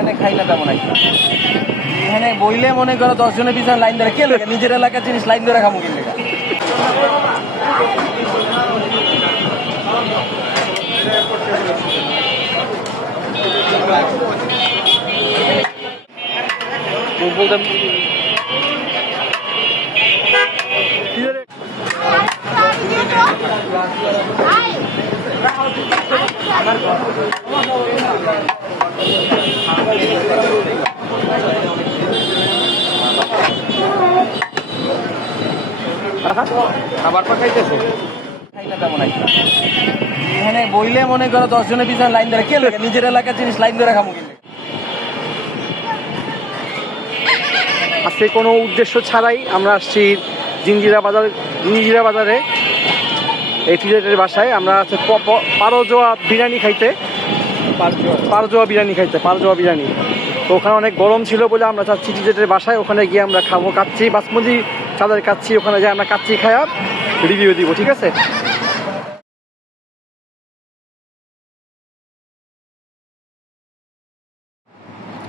এখানে খাই না তেমন একটা এখানে বইলে মনে করো দশজনের পিছনে লাইন ধরে, কে লেগে? নিজের এলাকার জিনিস লাইন ধরে খামু কিনলে। বলতাম খাবার পাকাইতেছে খাই না তেমন একটা এখানে বইলে মনে করো দশজনের পিছনে লাইন ধরে লেগে নিজের এলাকার জিনিস লাইন ধরে খামু আজকে কোনো উদ্দেশ্য ছাড়াই আমরা আসছি জিঞ্জিরা বাজার জিঞ্জিরা বাজারে। এই ফিজেটের বাসায় আমরা আছে পারজোয়া বিরিয়ানি খাইতে। পারজোয়া? বিরিয়ানি খাইতে পারজোয়া বিরিয়ানি। তো ওখানে অনেক গরম ছিল বলে আমরা চাচ্ছি ফিজেটের বাসায় ওখানে গিয়ে আমরা খাব। কাচ্ছি বাসমতি চালের কাচ্ছি ওখানে যাই আমরা কাচ্ছি খাইয়া রিভিউ দিব, ঠিক আছে?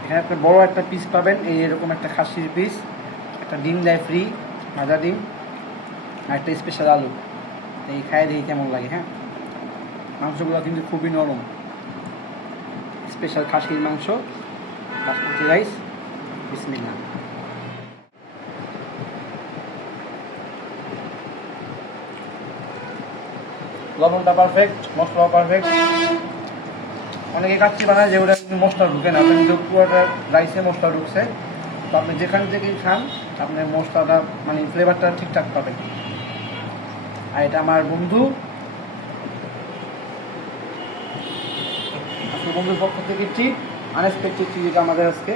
এখানে একটা বড় একটা পিস পাবেন, এই এরকম একটা খাসির পিস একটা ডিম দেয় ফ্রি ভাজা ডিম, আর একটা স্পেশাল আলু। এই খাই দেখি কেমন লাগে হ্যাঁ? মাংসগুলো কিন্তু খুবই নরম। স্পেশাল খাসির মাংস বাসমতি রাইস বিসমিল্লা লবণটা পারফেক্ট মশলাও পারফেক্ট অনেকে কাচ্চি বানায় যে ওটা মশলা ঢুকে না, আপনি কিন্তু পুরোটা রাইসে মশলা ঢুকছে। তো আপনি যেখান থেকেই খান আপনার মশলাটা মানে ফ্লেভারটা ঠিকঠাক পাবেন। আর এটা আমার বন্ধু। আজকে বন্ধুর পক্ষ থেকে ট্রিপ আনএক্সপেক্টেড ট্রিপ এটা আমাদের আজকে।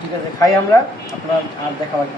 ঠিক আছে, খাই আমরা, আপনার আর দেখা হয়